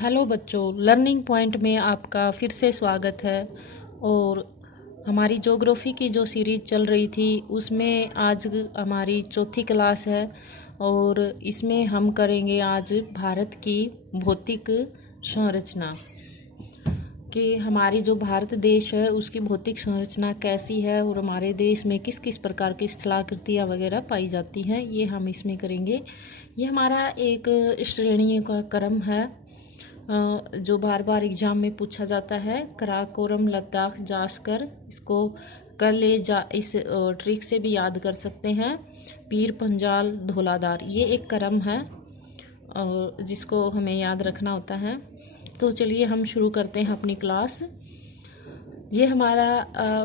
Hello बच्चों, learning point में आपका फिर से स्वागत है। और हमारी ज्योग्राफी की जो सीरीज चल रही थी उसमें आज हमारी चौथी क्लास है। और इसमें हम करेंगे आज भारत की भौतिक संरचना कि हमारी जो भारत देश है उसकी भौतिक संरचना कैसी है और हमारे देश में किस किस प्रकार की स्थलाकृतियाँ वगैरह पाई जाती हैं, ये हम इसमें करेंगे। ये हमारा एक श्रेणी का क्रम है जो बार बार एग्जाम में पूछा जाता है। कराकोरम, लद्दाख, जास्कर, इसको कर ले जा, इस ट्रिक से भी याद कर सकते हैं। पीर पंजाल, धौलाधार, ये एक क्रम है जिसको हमें याद रखना होता है। तो चलिए हम शुरू करते हैं अपनी क्लास। ये हमारा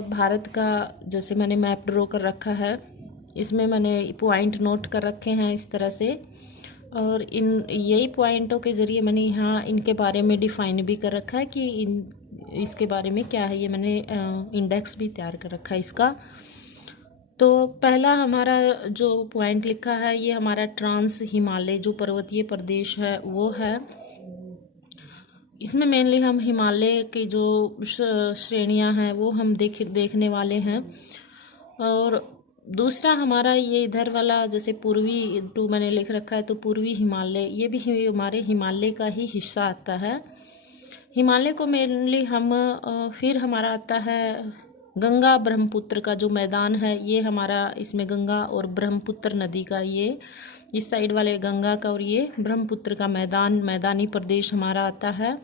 भारत का, जैसे मैंने मैप ड्रॉ कर रखा है, इसमें मैंने पॉइंट नोट कर रखे हैं इस तरह से। और इन यही पॉइंटों के ज़रिए मैंने यहाँ इनके बारे में डिफ़ाइन भी कर रखा है कि इसके बारे में क्या है। ये मैंने इंडेक्स भी तैयार कर रखा है इसका। तो पहला हमारा जो पॉइंट लिखा है ये हमारा ट्रांस हिमालय जो पर्वतीय प्रदेश है वो है। इसमें मेनली हम हिमालय की जो श्रेणियां हैं वो हम देखने वाले हैं। और दूसरा हमारा ये इधर वाला, जैसे पूर्वी टू मैंने लिख रखा है, तो पूर्वी हिमालय ये भी हमारे हिमालय का ही हिस्सा आता है। हिमालय को मेनली हम फिर हमारा आता है गंगा ब्रह्मपुत्र का जो मैदान है, ये हमारा इसमें गंगा और ब्रह्मपुत्र नदी का, ये इस साइड वाले गंगा का और ये ब्रह्मपुत्र का मैदानी प्रदेश हमारा आता है।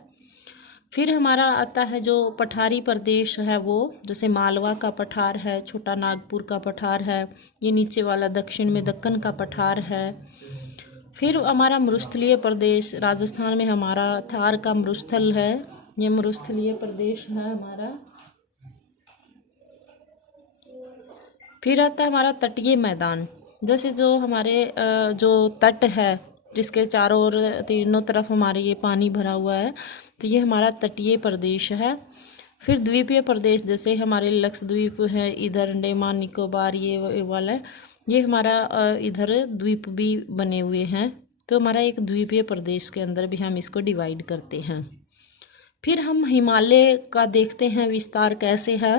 फिर हमारा आता है जो पठारी प्रदेश है वो, जैसे मालवा का पठार है, छोटा नागपुर का पठार है, ये नीचे वाला दक्षिण में दक्कन का पठार है। फिर हमारा मरुस्थलीय प्रदेश राजस्थान में हमारा थार का मरुस्थल है, ये मरुस्थलीय प्रदेश है हमारा। फिर आता है हमारा तटीय मैदान, जैसे जो हमारे जो तट है जिसके चारों ओर तीनों तरफ हमारे ये पानी भरा हुआ है, तो ये हमारा तटीय प्रदेश है। फिर द्वीपीय प्रदेश, जैसे हमारे लक्षद्वीप है इधर, अंडमान निकोबार ये वाला, ये हमारा इधर द्वीप भी बने हुए हैं, तो हमारा एक द्वीपीय प्रदेश के अंदर भी हम इसको डिवाइड करते हैं। फिर हम हिमालय का देखते हैं विस्तार कैसे है।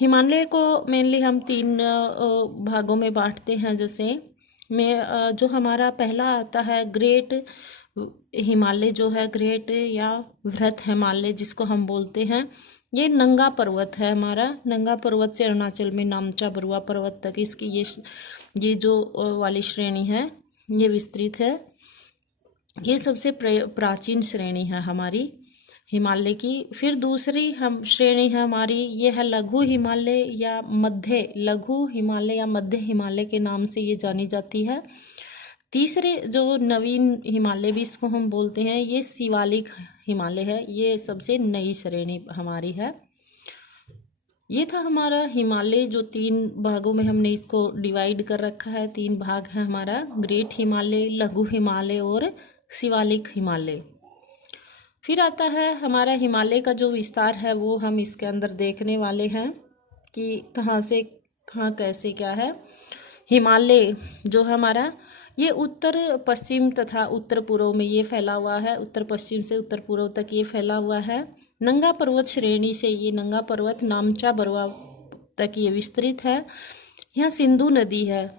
हिमालय को मेनली हम तीन भागों में बांटते हैं। जैसे जो हमारा पहला आता है ग्रेट हिमालय, जो है ग्रेट या वृहत हिमालय जिसको हम बोलते हैं, ये नंगा पर्वत है हमारा। नंगा पर्वत से अरुणाचल में नामचा बरुआ पर्वत तक इसकी ये जो वाली श्रेणी है ये विस्तृत है। ये सबसे प्राचीन श्रेणी है हमारी हिमालय की। फिर दूसरी हम श्रेणी है हमारी, ये है लघु हिमालय या लघु हिमालय या मध्य हिमालय के नाम से ये जानी जाती है। तीसरे जो नवीन हिमालय भी इसको हम बोलते हैं, ये शिवालिक हिमालय है, ये सबसे नई श्रेणी हमारी है। ये था हमारा हिमालय, जो तीन भागों में हमने इसको डिवाइड कर रखा है। तीन भाग है हमारा, ग्रेट हिमालय, लघु हिमालय और शिवालिक हिमालय। फिर आता है हमारा हिमालय का जो विस्तार है वो हम इसके अंदर देखने वाले हैं कि कहाँ से कहाँ कैसे क्या है। हिमालय जो हमारा ये उत्तर पश्चिम तथा उत्तर पूर्व में ये फैला हुआ है, उत्तर पश्चिम से उत्तर पूर्व तक ये फैला हुआ है। नंगा पर्वत श्रेणी से ये नंगा पर्वत नामचा बरुआ तक ये विस्तृत है। यहाँ सिंधु नदी है,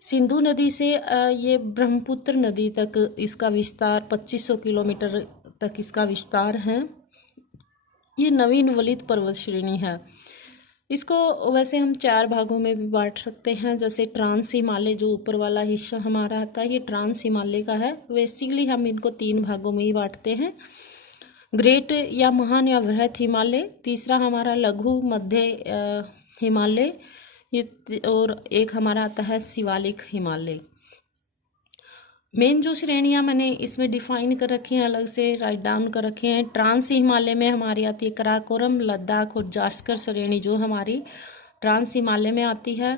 सिंधु नदी से ये ब्रह्मपुत्र नदी तक इसका विस्तार 2500 किलोमीटर तक इसका विस्तार है। ये नवीन वलित पर्वत श्रेणी है। इसको वैसे हम चार भागों में भी बांट सकते हैं। जैसे ट्रांस हिमालय जो ऊपर वाला हिस्सा हमारा आता है, ये ट्रांस हिमालय का है। बेसिकली हम इनको तीन भागों में ही बांटते हैं, ग्रेट या महान या वृहत हिमालय, तीसरा हमारा लघु मध्य हिमालय, ये और एक हमारा आता है शिवालिक हिमालय। मेन जो श्रेणियां मैंने इसमें डिफाइन कर रखी हैं, अलग से राइट डाउन कर रखे हैं। ट्रांस हिमालय में हमारी आती है कराकोरम, लद्दाख और जास्कर श्रेणी जो हमारी ट्रांस हिमालय में आती है।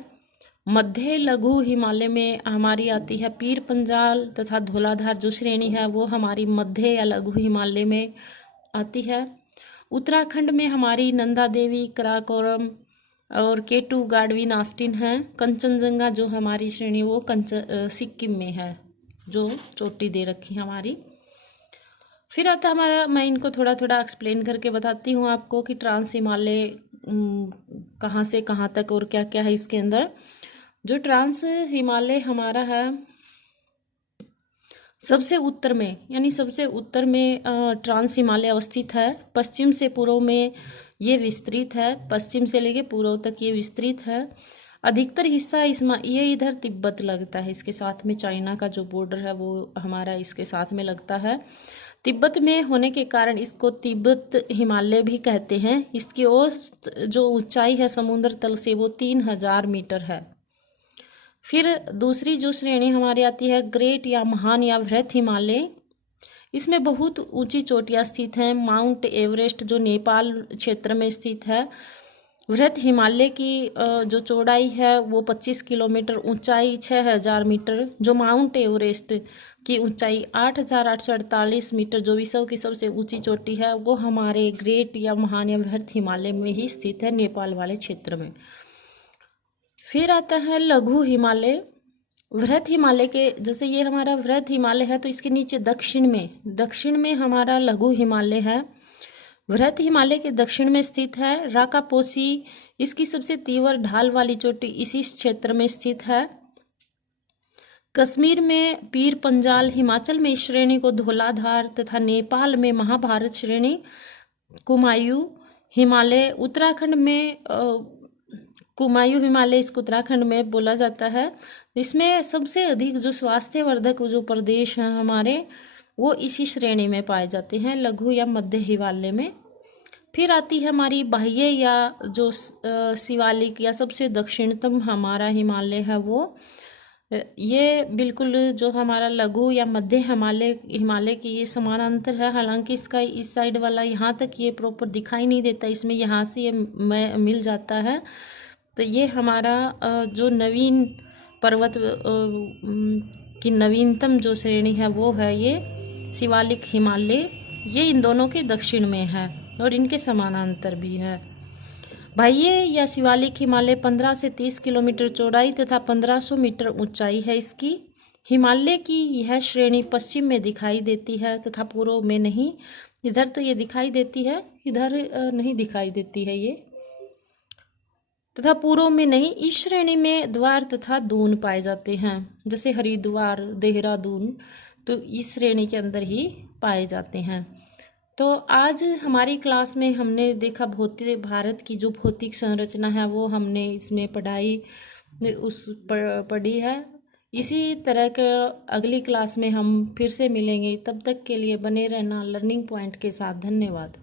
मध्य लघु हिमालय में हमारी आती है पीर पंजाल तथा धौलाधार जो श्रेणी है वो हमारी मध्य या लघु हिमालय में आती है। उत्तराखंड में हमारी नंदा देवी, कराकोरम और केटू, गाडविन, आस्टिन है। कंचनजंगा जो हमारी श्रेणी वो सिक्किम में है, जो चोटी दे रखी है हमारी। फिर आता है हमारा, मैं इनको थोड़ा थोड़ा एक्सप्लेन करके बताती हूँ आपको कि ट्रांस हिमालय कहाँ से कहाँ तक और क्या क्या है इसके अंदर। जो ट्रांस हिमालय हमारा है, सबसे उत्तर में, यानी सबसे उत्तर में ट्रांस हिमालय अवस्थित है। पश्चिम से पूर्व में ये विस्तृत है, पश्चिम से लेके पूर्व तक ये विस्तृत है। अधिकतर हिस्सा इसमें ये इधर तिब्बत लगता है, इसके साथ में चाइना का जो बॉर्डर है वो हमारा इसके साथ में लगता है। तिब्बत में होने के कारण इसको तिब्बत हिमालय भी कहते हैं। इसकी औसत जो ऊंचाई है समुद्र तल से वो 3000 मीटर है। फिर दूसरी जो श्रेणी हमारी आती है ग्रेट या महान या वृहत हिमालय। इसमें बहुत ऊंची चोटियां स्थित हैं। माउंट एवरेस्ट जो नेपाल क्षेत्र में स्थित है। वृहत हिमालय की जो चौड़ाई है वो 25 किलोमीटर, ऊंचाई 6000 मीटर। जो माउंट एवरेस्ट की ऊंचाई 8848 मीटर, जो विश्व की सबसे ऊंची चोटी है, वो हमारे ग्रेट या महान या वृहत हिमालय में ही स्थित है, नेपाल वाले क्षेत्र में। फिर आता है लघु हिमालय। वृहत हिमालय के, जैसे ये हमारा वृहत हिमालय है तो इसके नीचे दक्षिण में हमारा लघु हिमालय है। वृहत हिमालय के दक्षिण में स्थित है। राकापोसी इसकी सबसे तीव्र ढाल वाली चोटी इसी क्षेत्र में स्थित है। कश्मीर में पीर पंजाल, हिमाचल में इस श्रेणी को धौलाधार तथा नेपाल में महाभारत श्रेणी कुमायूं हिमालय, उत्तराखंड में कुमायूं हिमालय इसको उत्तराखंड में बोला जाता है। इसमें सबसे अधिक जो स्वास्थ्यवर्धक जो प्रदेश हैं हमारे, वो इसी श्रेणी में पाए जाते हैं, लघु या मध्य हिमालय में। फिर आती है हमारी बाह्य या जो शिवालिक या सबसे दक्षिणतम हमारा हिमालय है, वो ये बिल्कुल जो हमारा लघु या मध्य हिमालय की ये समानांतर है। हालांकि इसका इस साइड वाला यहाँ तक ये प्रॉपर दिखाई नहीं देता, इसमें यहाँ से ये मिल जाता है। तो ये हमारा जो नवीन पर्वत की नवीनतम जो श्रेणी है वो है ये शिवालिक हिमालय। ये इन दोनों के दक्षिण में है और इनके समानांतर भी है। बाह्य या शिवालिक हिमालय 15 से 30 किलोमीटर चौड़ाई तथा 1500 मीटर ऊंचाई है इसकी। हिमालय की यह श्रेणी पश्चिम में दिखाई देती है तथा पूर्व में नहीं। इधर तो ये दिखाई देती है, इधर नहीं दिखाई देती है ये, तथा पूर्व में नहीं। इस श्रेणी में द्वार तथा दून पाए जाते हैं, जैसे हरिद्वार, देहरादून, तो इस श्रेणी के अंदर ही पाए जाते हैं। तो आज हमारी क्लास में हमने देखा भारत की जो भौतिक संरचना है वो हमने इसमें पढ़ी है। इसी तरह के अगली क्लास में हम फिर से मिलेंगे। तब तक के लिए बने रहना लर्निंग पॉइंट के साथ। धन्यवाद।